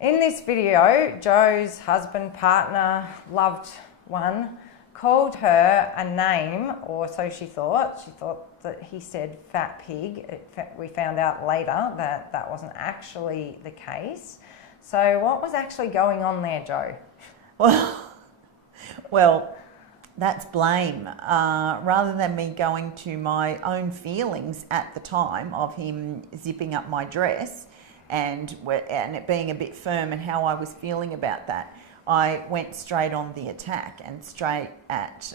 In this video, Joe's husband, partner, loved one, called her a name, or so she thought. She thought that he said fat pig. We found out later that that wasn't actually the case. So what was actually going on there, Joe? Well, that's blame. Rather than me going to my own feelings at the time of him zipping up my dress and it being a bit firm and how I was feeling about that, I went straight on the attack and straight at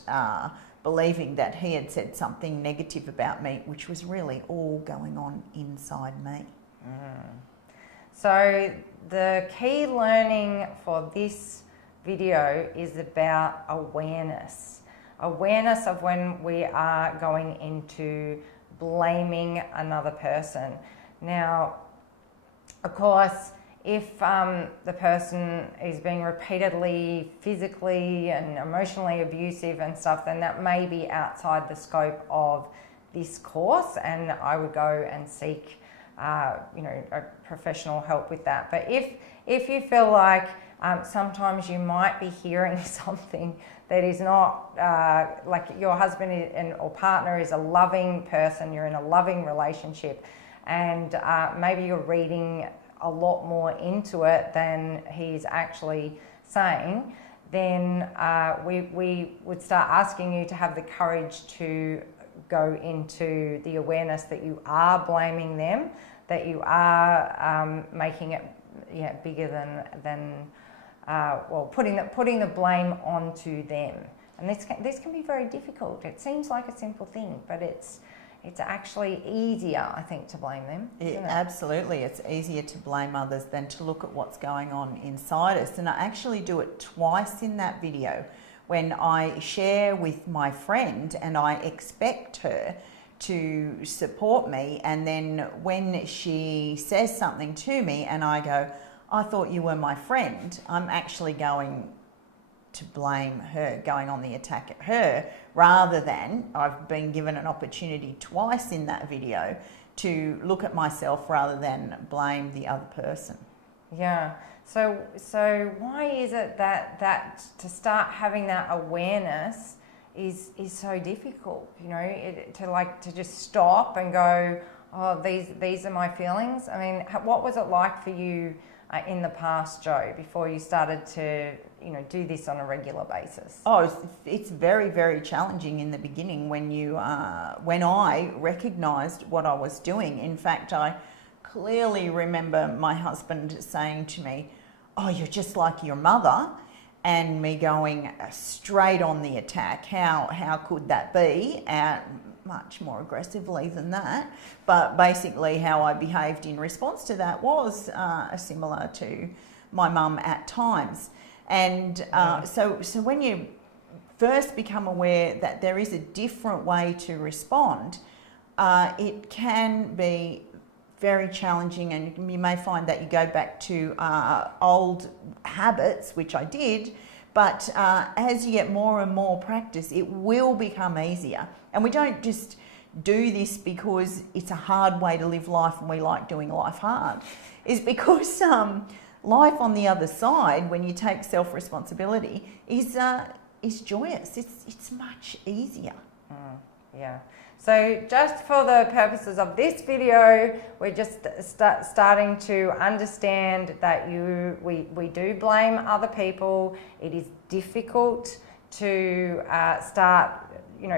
believing that he had said something negative about me, which was really all going on inside me. So the key learning for this video is about awareness. Awareness of when we are going into blaming another person. Now, of course, if the person is being repeatedly physically and emotionally abusive and stuff, then that may be outside the scope of this course, and I would go and seek a professional help with that. But if you feel like sometimes you might be hearing something that is not like your husband or partner is a loving person, you're in a loving relationship, and maybe you're reading a lot more into it than he's actually saying, then we would start asking you to have the courage to go into the awareness that you are blaming them, that you are making it bigger than putting the blame onto them. And this can be very difficult. It seems like a simple thing, but it's actually easier, I think, to blame them. Absolutely, it's easier to blame others than to look at what's going on inside us. And I actually do it twice in that video, when I share with my friend and I expect her to support me, and then when she says something to me and I go, I thought you were my friend, I'm actually going to blame her, going on the attack at her, rather than I've been given an opportunity twice in that video to look at myself rather than blame the other person. Yeah. So why is it that to start having that awareness is so difficult? To just stop and go, oh, these are my feelings. I mean, what was it like for you in the past, Joe, before you started to do this on a regular basis? Oh, it's very, very challenging in the beginning when I recognised what I was doing. In fact, I clearly remember my husband saying to me, oh, you're just like your mother, and me going straight on the attack. How could that be? Much more aggressively than that, but basically how I behaved in response to that was similar to my mum at times. And so when you first become aware that there is a different way to respond, it can be very challenging, and you may find that you go back to old habits, which I did, but as you get more and more practice, it will become easier. And we don't just do this because it's a hard way to live life and we like doing life hard. It's because life on the other side, when you take self-responsibility, is joyous. It's much easier. Yeah. So just for the purposes of this video, we're just starting to understand that we do blame other people. It is difficult to start,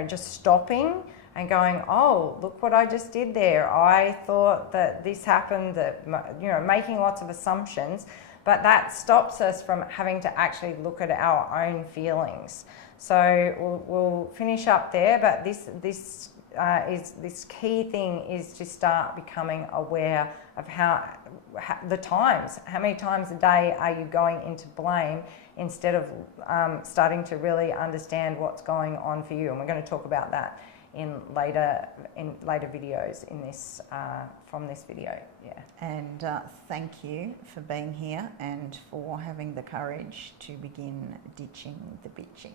just stopping and going, oh, look what I just did there. I thought that this happened, that, making lots of assumptions, but that stops us from having to actually look at our own feelings. So we'll finish up there, but this key thing is to start becoming aware of how many times a day are you going into blame, instead of starting to really understand what's going on for you. And we're going to talk about that in later videos in this from this video. Yeah. And thank you for being here and for having the courage to begin ditching the bitching.